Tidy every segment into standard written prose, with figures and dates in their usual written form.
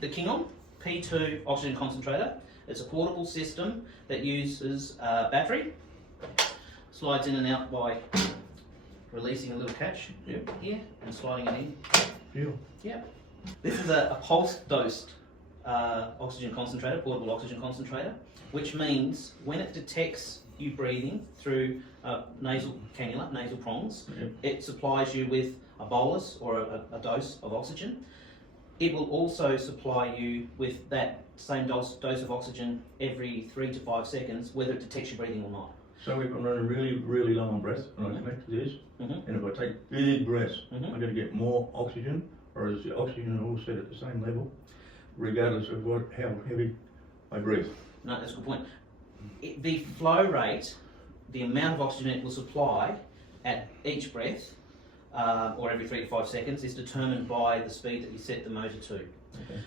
the Kingon P2 oxygen concentrator. It's a portable system that uses battery. Slides in and out by releasing a little catch here and sliding it in. Yep. This is a pulse-dosed oxygen concentrator, portable oxygen concentrator, which means when it detects you breathing through nasal cannula, nasal prongs, it supplies you with a bolus or a dose of oxygen. It will also supply you with that same dose of oxygen every 3 to 5 seconds, whether it detects you breathing or not. So if I'm running really long breath and I connect to this, and if I take big breaths, I'm going to get more oxygen, or is the oxygen all set at the same level, regardless of how heavy I breathe? No, that's a good point. The flow rate, the amount of oxygen it will supply at each breath, or every 3 to 5 seconds, is determined by the speed that you set the motor to.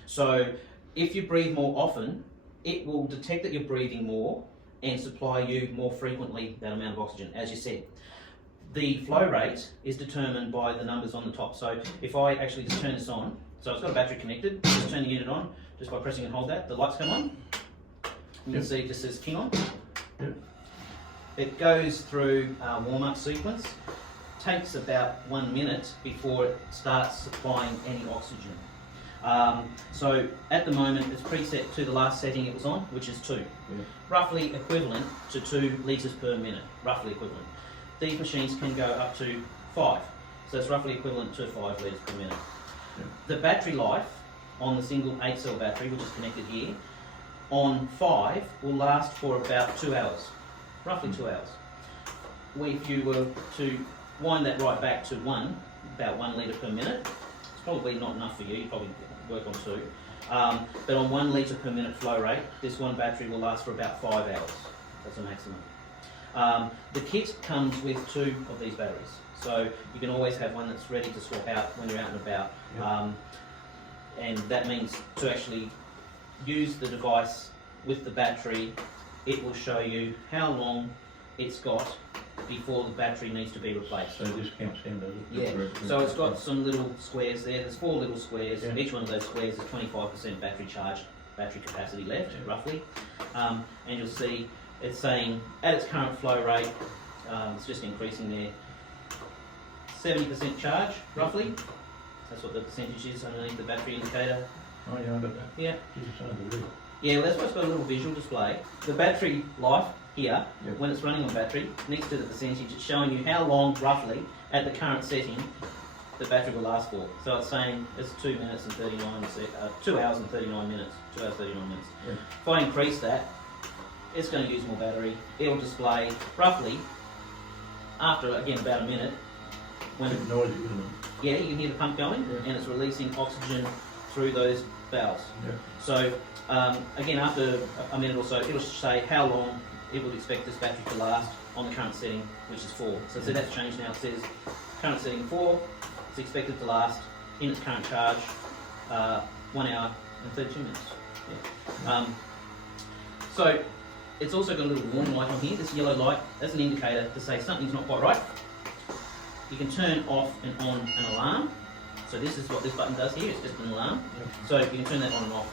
So if you breathe more often, it will detect that you're breathing more and supply you more frequently that amount of oxygen, as you said. The flow rate is determined by the numbers on the top. So if I actually just turn this on, so it's got a battery connected, just turn the unit on, just by pressing and hold that, the lights come on. You can see it just says Kingon. It goes through a warm-up sequence. Takes about 1 minute before it starts supplying any oxygen. So at the moment it's preset to the last setting it was on, which is 2. Roughly equivalent to 2 litres per minute, roughly equivalent. These machines can go up to 5, so it's roughly equivalent to 5 litres per minute. The battery life on the single 8-cell battery, which is connected here, on 5 will last for about 2 hours, roughly 2 hours. If you were to wind that right back to 1, about 1 litre per minute, it's probably not enough for you, you probably work on 2. But on 1 litre per minute flow rate, this one battery will last for about 5 hours. That's the maximum. The kit comes with 2 of these batteries, so you can always have one that's ready to swap out when you're out and about. And that means to actually use the device with the battery, it will show you how long it's got before the battery needs to be replaced. So this counts in, does it? Yeah, so it's got some little squares there. There's 4 little squares. Each one of those squares is 25% battery capacity left, roughly. And you'll see it's saying at its current flow rate, it's just increasing there. 70% charge, roughly. That's what the percentage is underneath the battery indicator. Oh yeah, I got that. Yeah. Jesus, yeah, well, that's why it's got a little visual display. The battery life here, when it's running on battery, next to the percentage, it's showing you how long, roughly, at the current setting, the battery will last for. So it's saying it's 2 hours and 39 minutes. 2 hours 39 minutes. If I increase that, it's going to use more battery. It'll display roughly after again about a minute. When it's noisy, isn't it? Yeah, you can hear the pump going, and it's releasing oxygen through those valves. So again, after a minute or so, it'll say how long it would expect this battery to last on the current setting, which is 4. So that's changed now. It says current setting 4. It's expected to last in its current charge 1 hour and 32 minutes. So it's also got a little warning light on here. This yellow light as an indicator to say something's not quite right. You can turn off and on an alarm. So this is what this button does here. It's just an alarm. So you can turn that on and off.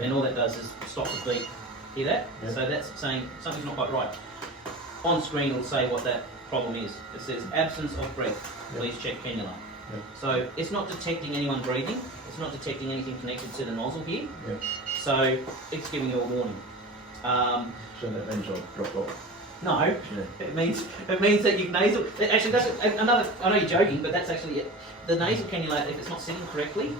And all that does is stop the beep. Hear that? So that's saying something's not quite right. On screen it'll say what that problem is. It says absence of breath. Please check cannula. So it's not detecting anyone breathing. It's not detecting anything connected to the nozzle here. So it's giving you a warning. So that means I'll drop off. No, it means that you've nasal. Actually, that's another. I know you're joking, but that's actually it. The nasal cannula, if it's not sitting correctly,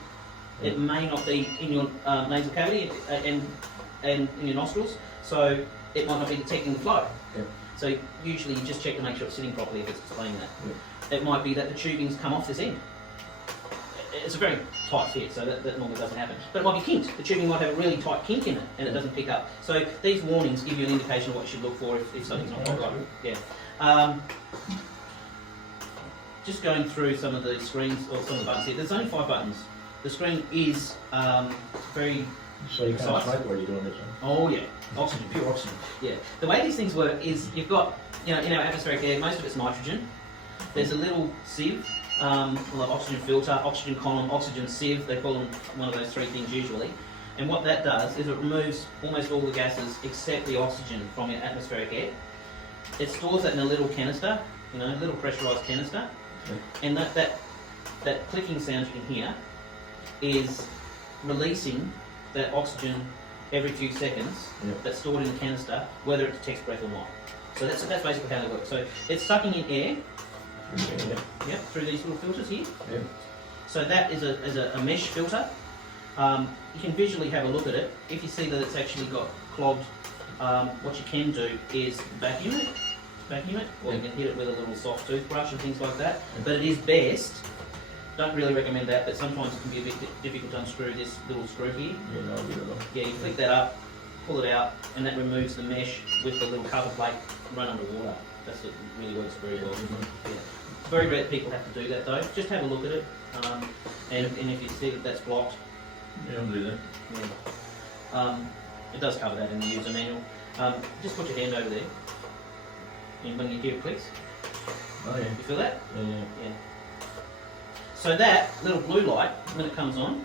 it may not be in your nasal cavity and in your nostrils, so it might not be detecting the flow. So usually you just check to make sure it's sitting properly if it's displaying that. It might be that the tubing's come off this end. It's a very tight fit, so that normally doesn't happen. But it might be kinked. The tubing might have a really tight kink in it, and it doesn't pick up. So these warnings give you an indication of what you should look for if something's not quite right. Just going through some of the screens, or some of the buttons here. There's only 5 buttons. The screen is very So you can't smoke while you're doing this, huh? Oh yeah, oxygen, pure oxygen. Yeah. The way these things work is you've got, in our atmospheric air, most of it's nitrogen. There's a little sieve like oxygen filter, oxygen column, oxygen sieve, they call them one of those three things usually. And what that does is it removes almost all the gases except the oxygen from your atmospheric air. It stores that in a little canister, a little pressurised canister, and that clicking sound you can hear is releasing that oxygen every few seconds that's stored in the canister, whether it detects breath or not. So that's basically how they work. So it's sucking in air through these little filters here. Yep. So that is a mesh filter. You can visually have a look at it. If you see that it's actually got clogged, what you can do is vacuum it, or you can hit it with a little soft toothbrush and things like that. But it is best, don't really recommend that, but sometimes it can be a bit difficult to unscrew this little screw here. Yeah, no, I'll get it off. Yeah, you click that up, pull it out, and that removes the mesh with the little cover plate run under water. It really works very well. Yeah. Very rare people have to do that though. Just have a look at it, and if you see that that's blocked, Yeah, I'll do that. yeah. It does cover that in the user manual. Just put your hand over there, and when you hear it clicks, Oh yeah. you feel that? Yeah. Yeah. So that little blue light, when it comes on,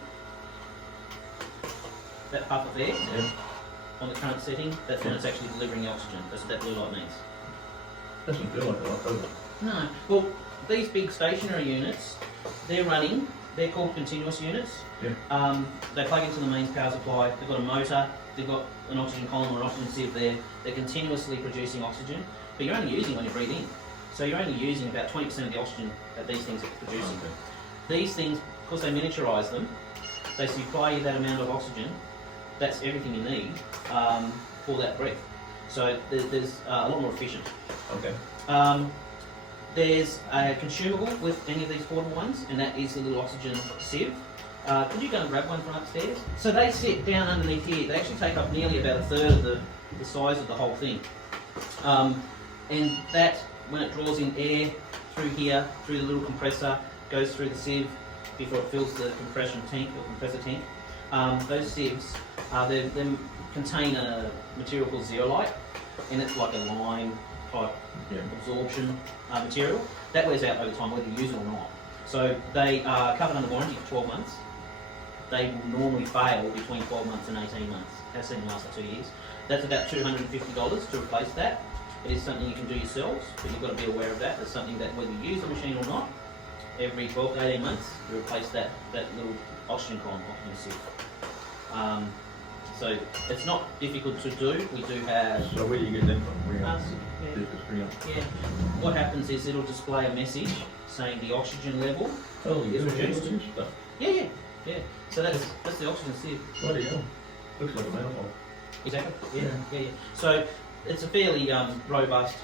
that puff of air Yeah. on the current setting, that's when it's actually delivering the oxygen. That's what that blue light means. Doesn't feel like a lot, does it? No. Well, these big stationary units, they're called continuous units. Yeah. They plug into the mains power supply, they've got a motor, they've got an oxygen column or an oxygen sieve there, they're continuously producing oxygen, but you're only using when you breathe in. So you're only using about 20% of the oxygen that these things are producing. Okay. These things, because they miniaturise them, they supply you that amount of oxygen, that's everything you need for that breath. So there's a lot more efficient. Okay. There's a consumable with any of these portable ones, and that is the little oxygen sieve. Could you go and grab one from upstairs? So they sit down underneath here. They actually take up nearly about a third of the size of the whole thing. And that, when it draws in air through here, through the little compressor, goes through the sieve before it fills the compression tank or compressor tank. Those sieves, they contain a material called zeolite, and it's like a lime type absorption material. That wears out over time whether you use it or not. So they are covered under warranty for 12 months. They will normally fail between 12 months and 18 months. I've seen them last for 2 years. That's about $250 to replace that. It is something you can do yourselves, but you've got to be aware of that. It's something that whether you use the machine or not, every 12 to 18 months, you replace that little oxygen column, oxygen sieve. So it's not difficult to do. We do have... So where do you get them from? Yeah. What happens is it'll display a message saying the oxygen level is reduced. Yeah. So that's the oxygen sieve. Bloody hell. Looks like a manifold. Exactly. Yeah. So it's a fairly robust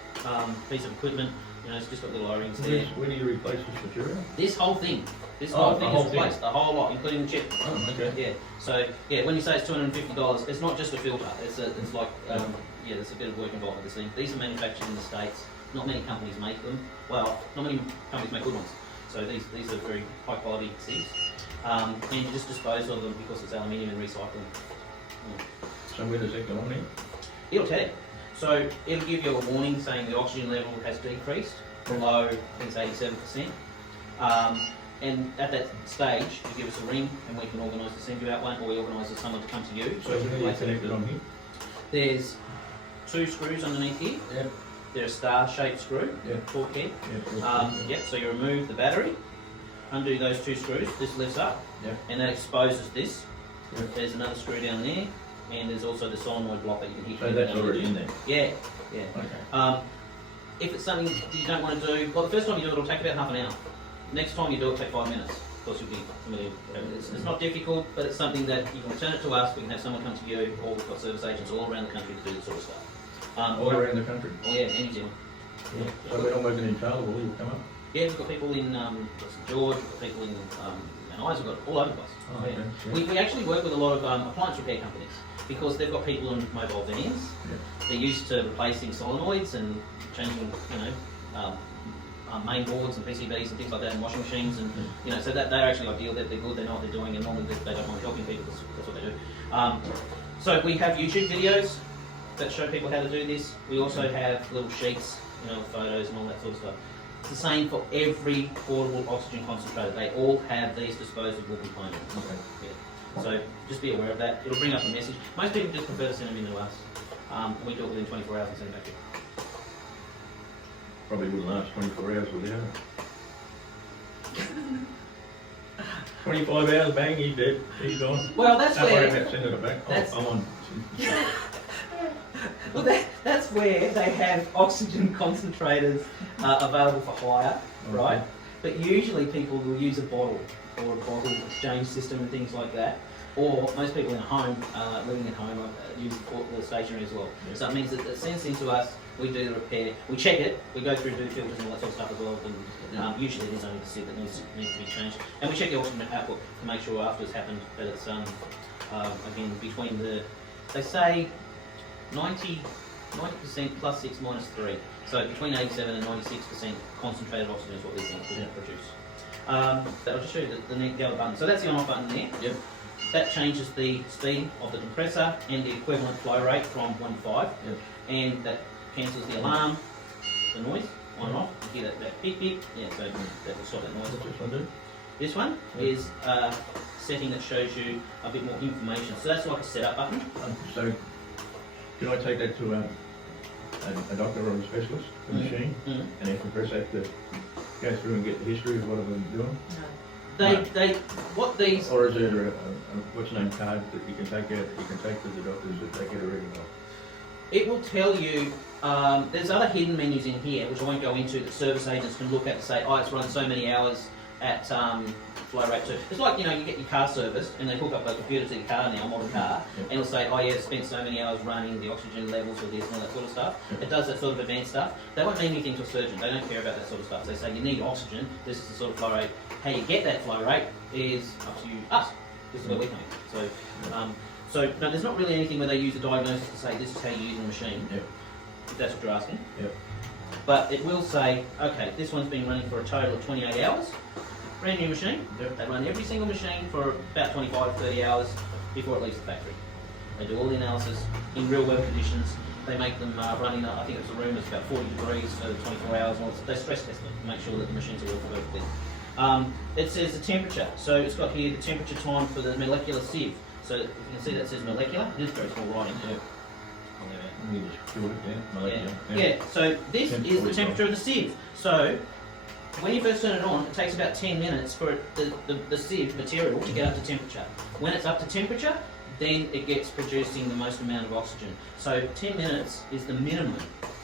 piece of equipment. It's just got little O-rings there. Where do you replace this material? This whole thing. This Oh, whole the thing whole is replaced, the whole lot, including the chip. Oh, okay. Yeah. So yeah, when you say it's $250, it's not just a filter. It's like there's a bit of work involved with this thing. These are manufactured in the States. Not many companies make them. Well, not many companies make good ones. So these are very high quality sieves. And you just dispose of them because it's aluminium and recycling. So where does that go on there? It'll tell you. So it'll give you a warning saying the oxygen level has decreased below, I think it's 87%. And at that stage, you give us a ring and we can organise to send you out one, or we organise for someone to come to you. So where is it connected on here? There's 2 screws underneath here. Yep. They're a star-shaped screw, torque head. Yep. So you remove the battery, undo those 2 screws, this lifts up, and that exposes this. Yep. There's another screw down there, and there's also the solenoid block that you can hit. So that's already in there? Yeah. Okay. If it's something you don't want to do, well, the first time you do it, it'll take about half an hour. Next time you do it, take 5 minutes. Of course, you'll be familiar with it. It's not difficult, but it's something that you can return it to us, we can have someone come to you, or we've got service agents all around the country to do this sort of stuff. All around the country? Oh yeah, any Zealand. Yeah. So we're not working in Charleville, will you come up? Yeah, we've got people in St George, we've got people in Mount Isa, we've got all over the place. Oh, okay. We actually work with a lot of appliance repair companies because they've got people in mobile vans. They're used to replacing solenoids and changing, main boards and PCBs and things like that, and washing machines, and so that they're actually ideal. They're good. They know what they're doing, and normally they don't mind helping people. That's what they do. So we have YouTube videos that show people how to do this. We also have little sheets, photos and all that sort of stuff. It's the same for every portable oxygen concentrator. They all have these disposable components. Okay. Yeah. So just be aware of that. It'll bring up a message. Most people just prefer to send them in to us. We do it within 24 hours and send it back to you. Probably wouldn't last 24 hours without it. 25 hours, bang, he's dead. He's gone. Well, that's Don't worry where. about sending it back. That's- I'm on. Well, that's where they have oxygen concentrators available for hire, right? But usually people will use a bottle or a bottle exchange system and things like that. Or most people in a home, living at home, use the stationery as well. Yeah. So it means that it sends into us, we do the repair, we check it, we go through do filters and all that sort of stuff as well. And usually it is only the sieve that needs to be changed. And we check the oxygen output to make sure after it's happened that it's again between the, they say 90% plus 6 minus 3. So between 87 and 96% concentrated oxygen is what these things produce. So I'll just show you the other button. So that's the on-off button there. Yep. That changes the speed of the compressor and the equivalent flow rate from 1 to 5. Yep. And that cancels the alarm, the noise, on and off. You hear that beep beep. Yeah, so that will stop that noise. What's this one do? This one is a setting that shows you a bit more information. So that's like a setup button. So, can I take that to a doctor or a specialist, the machine, and they can press that to go through and get the history of what I've been doing? What these. Or is there a what's the name card that you can take out, you can take to the doctors that they get a reading of? It will tell you, there's other hidden menus in here, which I won't go into, that service agents can look at and say, oh, it's run so many hours at flow rate 2. It's like, you know, you get your car serviced and they hook up a computer to your car now, a modern car, and it'll say, oh yeah, it's spent so many hours running, the oxygen levels of this and all that sort of stuff. It does that sort of advanced stuff. They won't mean anything to a surgeon. They don't care about that sort of stuff. They say, you need oxygen, this is the sort of flow rate. How you get that flow rate is up to us. This is where we come in. So no, there's not really anything where they use a diagnosis to say this is how you use the machine, if that's what you're asking. Yep. But it will say, okay, this one's been running for a total of 28 hours. Brand new machine. Yep. They run every single machine for about 25 to 30 hours before it leaves the factory. They do all the analysis in real world conditions. They make them run in, I think it's a room that's about 40 degrees for 24 hours. They stress test them to make sure that the machines are working perfectly. It says the temperature. So it's got here the temperature time for the molecular sieve. So you can see that says molecular. It is very small writing. You just do it, molecular. Yeah, so this is the temperature of the sieve. So when you first turn it on, it takes about 10 minutes for the sieve material to get up to temperature. When it's up to temperature, then it gets producing the most amount of oxygen. So 10 minutes is the minimum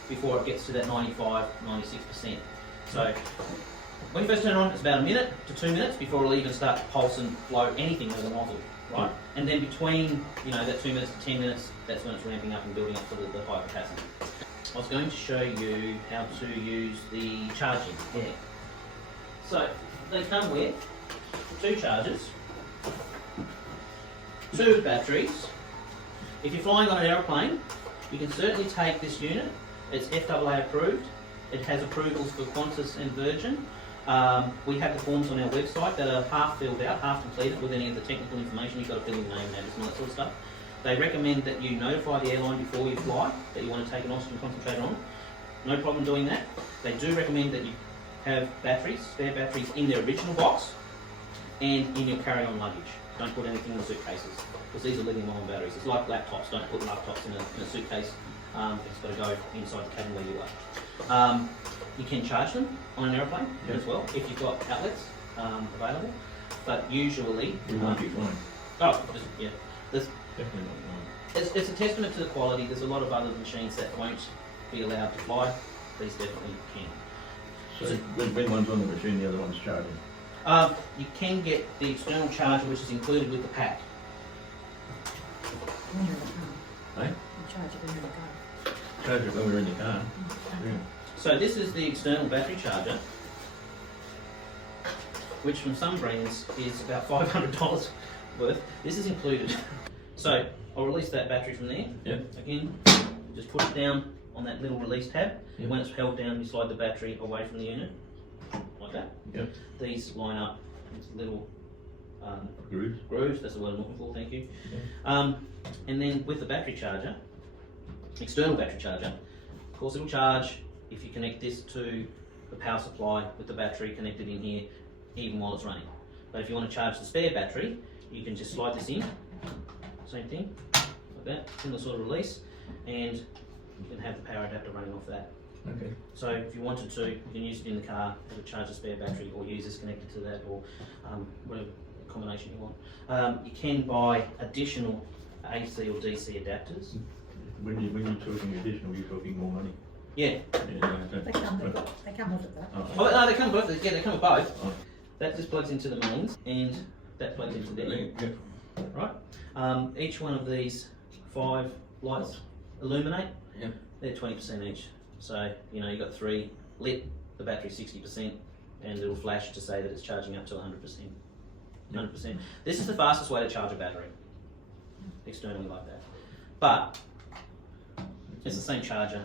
before it gets to that 95, 96%. So when you first turn it on, it's about a minute to 2 minutes before it'll even start to pulse and flow anything with a nozzle, right? And then between, you know, that 2 minutes to 10 minutes, that's when it's ramping up and building up to the high capacity. I was going to show you how to use the charging. Yeah. So they come with 2 chargers, 2 batteries. If you're flying on an aeroplane, you can certainly take this unit. It's FAA approved. It has approvals for Qantas and Virgin. We have the forms on our website that are half filled out, half completed with any of the technical information. You've got to fill in your name and address and all that sort of stuff. They recommend that you notify the airline before you fly that you want to take an oxygen concentrator on. No problem doing that. They do recommend that you have batteries, spare batteries in their original box and in your carry-on luggage. Don't put anything in the suitcases because these are lithium-ion batteries. It's like laptops. Don't put laptops in a suitcase. It's got to go inside the cabin where you are. You can charge them on an aeroplane as well if you've got outlets available, but usually We won't be flying. Definitely not flying. It's a testament to the quality. There's a lot of other machines that won't be allowed to fly. These definitely can. So when one's on the machine, the other one's charging. You can get the external charger, which is included with the pack. When you're in the car. Eh? You charge it when you're in the car. Charge it when we're in the car. Yeah. So this is the external battery charger, which from some brands is about $500 worth. This is included. So I'll release that battery from there. Yep. Again, just put it down on that little release tab. Yep. When it's held down, you slide the battery away from the unit, like that. Yep. These line up into little Grooves. grooves, that's the word I'm looking for, thank you. Yeah. And then with the battery charger, external battery charger, of course it'll charge if you connect this to the power supply with the battery connected in here, even while it's running. But if you want to charge the spare battery, you can just slide this in, same thing, like that, similar sort of release, and you can have the power adapter running off that. Okay. So if you wanted to, you can use it in the car, have it charge the spare battery, or use this connected to that, or whatever combination you want. You can buy additional AC or DC adapters. When you're talking additional, you're talking more money. Yeah. They come with it though. Oh. Oh no, they come both. Yeah, they come with both. Oh. That just plugs into the mains, and that plugs into there. Yeah. Right. Each one of these 5 lights illuminate. Yeah. They're 20% each. So you know you've got 3 lit. The battery's 60%, and it'll flash to say that it's charging up to 100%. 100%. This is the fastest way to charge a battery externally like that. But it's the same charger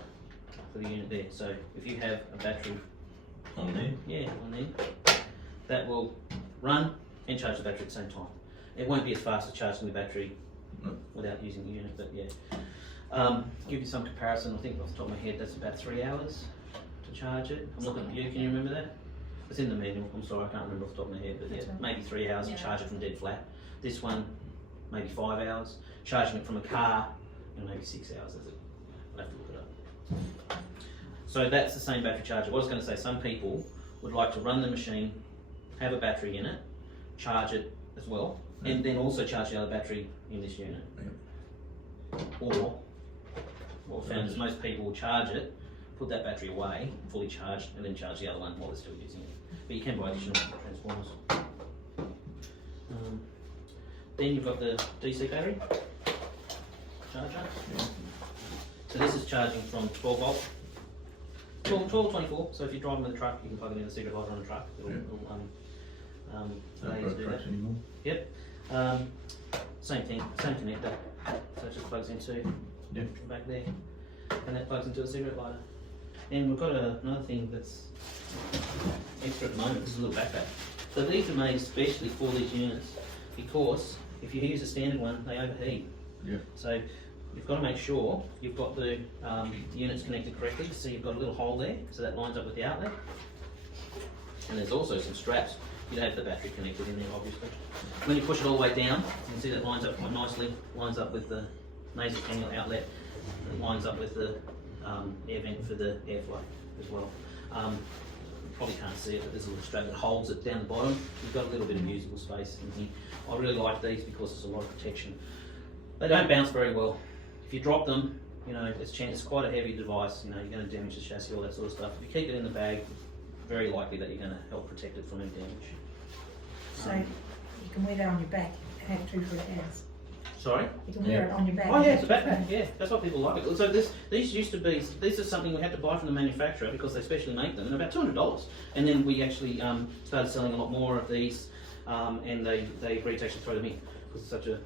for the unit there. So if you have a battery On there? yeah, on there, that will run and charge the battery at the same time. It won't be as fast as charging the battery without using the unit, but yeah. Give you some comparison, I think off the top of my head, that's about 3 hours to charge it. I'm looking at you, can you remember that? It's in the manual, I'm sorry, I can't remember off the top of my head, but yeah, maybe 3 hours to charge it from dead flat. This one, maybe 5 hours. Charging it from a car, you know, maybe 6 hours, is it? I'll have to look it up. So that's the same battery charger. What I was going to say, some people would like to run the machine, have a battery in it, charge it as well, and then also charge the other battery in this unit. Or, what I found is most people will charge it, put that battery away, fully charged, and then charge the other one while they're still using it. But you can buy additional transformers. Then you've got the DC battery charger. So this is charging from 12 volt, 12 or 24. So if you're driving with a truck, you can plug it in the cigarette lighter on the truck. It'll allow you to do that. Anymore. Yep. Same thing, same connector. So it just plugs into back there, and that plugs into a cigarette lighter. And we've got another thing that's extra at the moment. This is a little backpack. So these are made especially for these units because if you use a standard one, they overheat. Yeah. So you've got to make sure you've got the units connected correctly. So you've got a little hole there, so that lines up with the outlet. And there's also some straps. You don't have the battery connected in there, obviously. When you push it all the way down, you can see that lines up quite nicely. Lines up with the nasal cannula outlet. It lines up with the air vent for the airflow as well. You probably can't see it, but there's a little strap that holds it down the bottom. You've got a little bit of usable space in here. I really like these because there's a lot of protection. They don't bounce very well. If you drop them, you know, it's quite a heavy device. You know, you're going to damage the chassis, all that sort of stuff. If you keep it in the bag, very likely that you're going to help protect it from any damage. So you can wear that on your back, have 2 for the hours. Sorry? You can wear it on your back. Oh yeah, it's a backpack, yeah, that's what people like it. So these used to be, this is something we had to buy from the manufacturer because they specially make them, and about $200. And then we actually started selling a lot more of these, and they agreed to actually throw them in because it's such a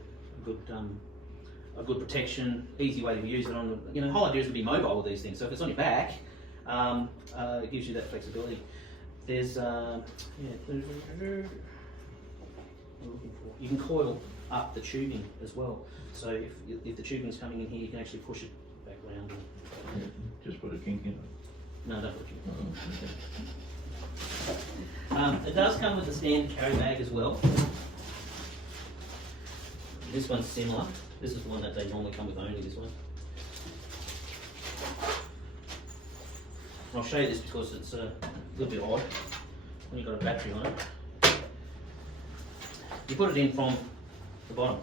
good protection, easy way to use it on. You know, the whole idea is to be mobile with these things. So if it's on your back, it gives you that flexibility. There's you can coil up the tubing as well. So if the tubing's coming in here, you can actually push it back around. Yeah. Just put a kink in it. No, don't put a kink. Oh, It does come with a standard carry bag as well. This one's similar. This is the one that they normally come with only, this one. And I'll show you this because it's a little bit odd when you've got a battery on it. You put it in from the bottom.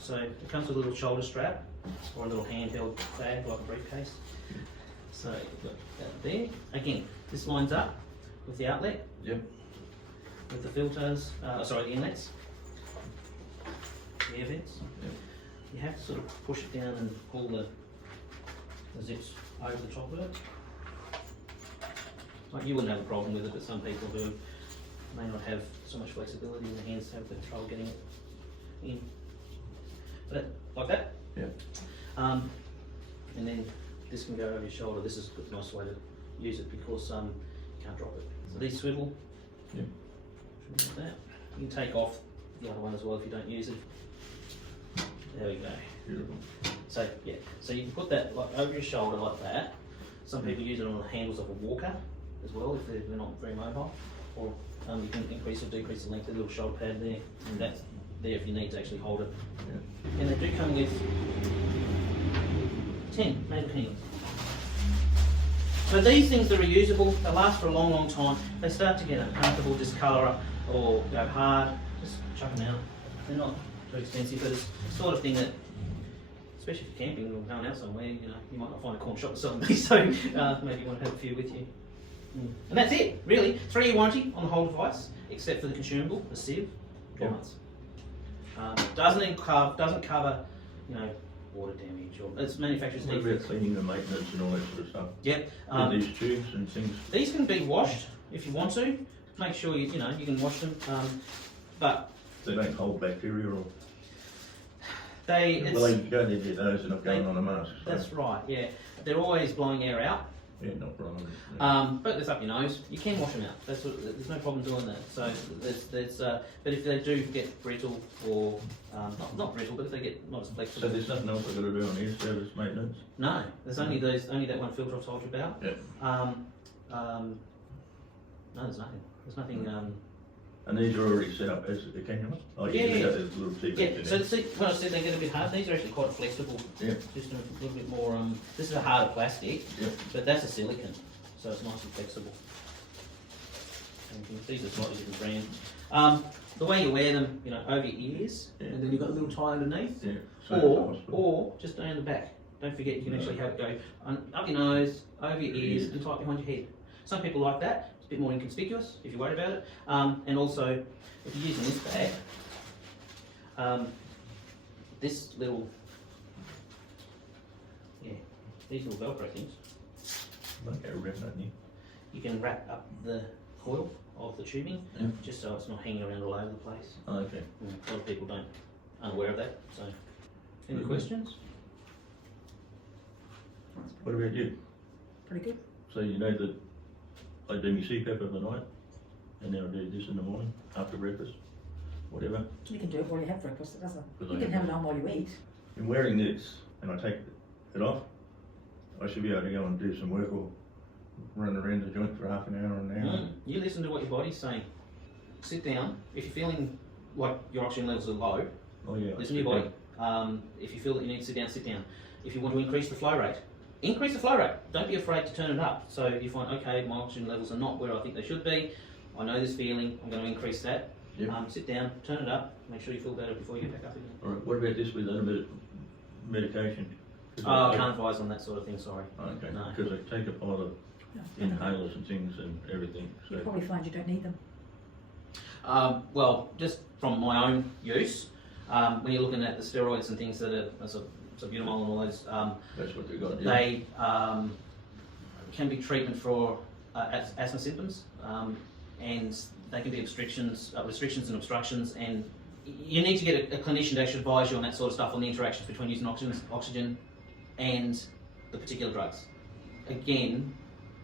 So it comes with a little shoulder strap or a little handheld bag like a briefcase. So you've got that there. Again, this lines up with the outlet. Yep. With the filters, the inlets, the air vents. Yep. You have to sort of push it down and pull the zips over the top of it. Like you wouldn't have a problem with it, but some people who may not have so much flexibility in their hands have the trouble getting it in. But like that. Yeah. And then this can go over your shoulder. This is a nice way to use it because you can't drop it. So these swivel. Yeah. Like that. You can take off the other one as well if you don't use it. There we go. Beautiful. So yeah, so you can put that like over your shoulder like that. Some people use it on the handles of a walker as well if they're not very mobile, or you can increase or decrease the length of the little shoulder pad there, and that's there if you need to actually hold it. Yeah. And they do come with 10 native hangers. So these things are reusable, they last for a long, long time. They start to get uncomfortable, discolour, or go hard, just chuck them out. They're not too expensive, but it's the sort of thing that, especially for camping or going out somewhere, you know, you might not find a corn shop or something, so maybe you want to have a few with you. And that's it, really. 3-year warranty on the whole device, except for the consumable, the Sieve, 12 months. Doesn't cover, you know, water damage or it's manufacturer's What defects. about cleaning and maintenance and all that sort of stuff? Yep. These tubes and things. These can be washed if you want to. Make sure you know you can wash them, but They don't hold bacteria or. they. Well, they go to get those and not going on a mask. So. That's right. Yeah, they're always blowing air out. Yeah, not wrong. Yeah. But it's up your nose. You can wash them out. That's what, there's no problem doing that. So but if they do get brittle or not brittle, but if they get not as flexible. So there's nothing else I've got to do on here, service maintenance? No, there's only that one filter I've told you about. Yeah. No, there's nothing. There's nothing. And these are already set up as a cannula? Oh, Yeah, you yeah. got this little TV Yeah, in so there. see, when I said they get a bit hard, these are actually quite flexible. Yeah. Just a little bit more, this is a harder plastic, Yeah. but that's a silicone, so it's nice and flexible. And you can see the slightly different brand. The way you wear them, you know, over your ears, Yeah. and then you've got a little tie underneath, Yeah. So or just down the back. Don't forget you can actually have it go up your nose, over your ears, and tight behind your head. Some people like that. It's a bit more inconspicuous if you're worried about it. And also, if you're using this bag, this little, these little Velcro things, Okay, wrap that in. you can wrap up the coil of the tubing, just so it's not hanging around all over the place. Oh, okay. A lot of people don't unaware of that. So, any questions? What about you? Pretty good. So you know that I do my CPAP overnight, and then I do this in the morning after breakfast, whatever. You can do it while you have breakfast, it doesn't. Because You I can have have it on while you eat. In wearing this, and I take it off, I should be able to go and do some work or run around the joint for half an hour or an hour. You listen to what your body's saying. Sit down. If you're feeling like your oxygen levels are low, Oh yeah. listen to your body. If you feel that you need to sit down, sit down. If you want to increase the flow rate, increase the flow rate. Don't be afraid to turn it up. So if you find, okay, my oxygen levels are not where I think they should be, I know this feeling, I'm going to increase that. Yep. Sit down, turn it up, make sure you feel better before you get back up again. Alright, what about this with other medication? Oh, I can't advise on that sort of thing, sorry. Okay, No. because I take a pile of No. inhalers and things and everything, so. You'll probably find you don't need them. Well, just from my own use, when you're looking at the steroids and things that are salbutamol and all those, That's what they got, yeah. they can be treatment for asthma symptoms, and they can be restrictions and obstructions, and you need to get a clinician to actually advise you on that sort of stuff, on the interactions between using oxygen and the particular drugs. Again,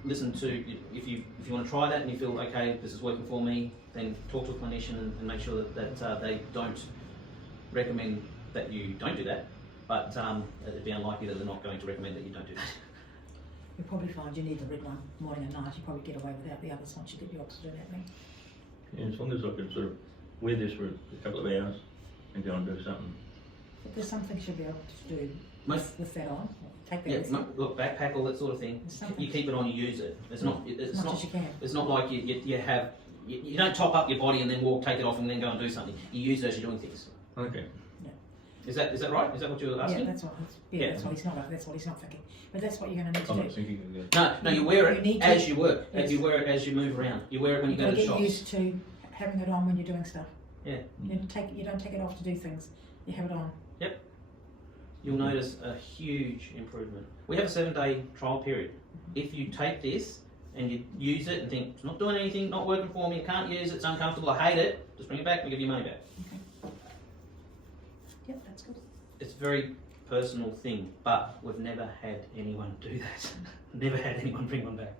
listen to, if you want to try that and you feel, okay, this is working for me, then talk to a clinician and make sure that they don't recommend that you don't do that, but it'd be unlikely that they're not going to recommend that you don't do that. You'll probably find you need the red one morning and night. You probably get away without the others once you get your oxygen happening. Yeah, as long as I can sort of wear this for a couple of hours and go and do something. But there's some things you'll be able to do with that on. Take that with you. Look, backpack, all that sort of thing. Something. You keep it on, you use it. It's not. As much as you can. It's not like you don't top up your body and then take it off and then go and do something. You use it as you're doing things. Okay. Is that right? Is that what you're asking? Yeah, that's what. That's what he's not. That's what he's not thinking. But that's what you're going to need to I'm do. not thinking of that. No, you wear You it need as to- you work. yes. You wear it as you move around. You wear it when you go to the get shops. used to having it on when you're doing stuff. Yeah. You don't take it off to do things. You have it on. You'll notice a huge improvement. We have a 7-day trial period. If you take this and you use it and think, it's not doing anything, not working for me, I can't use it, it's uncomfortable, I hate it, just bring it back and give you money back. Okay. Yep, that's good. It's a very personal thing, but we've never had anyone do that. Never had anyone bring one back.